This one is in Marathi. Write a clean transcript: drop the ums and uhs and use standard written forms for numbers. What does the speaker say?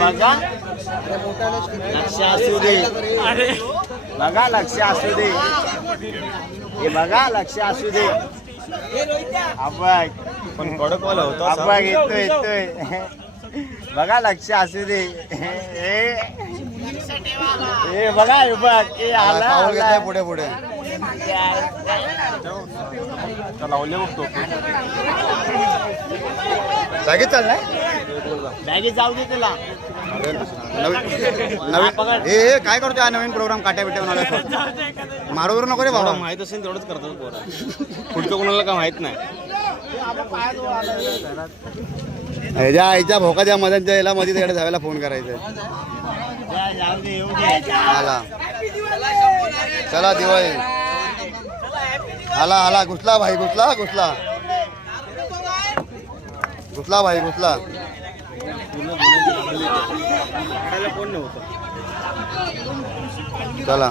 बघा लक्ष असू दे, बघा लक्ष असू दे, हे बघा लक्ष असू दे. अब्बाग पण कडक वाला होता अब्बाग येतोय येतोय, बघा लक्ष असू दे. हे बघा बघ हे आला पुढे पुढे लावले बघतो लगेच चाललाय बॅगेत जाऊ दे तुला. नवीन हे काय करतो हा नवीन प्रोग्राम काट्या बिट्या बनवला मारोवर नको रे बाबा. माहित असेल तेवढंच करतात पोरा, पुढचं कोणाला काय माहित नाही. ह्याच्या आईच्या भोकाच्या मध्यांच्या याला मध्ये तिकडे जायला फोन करायचा आला. चला दिवाळी आला आला. घुसला भाई घुसला घुसला घुसला भाई घुसला. चला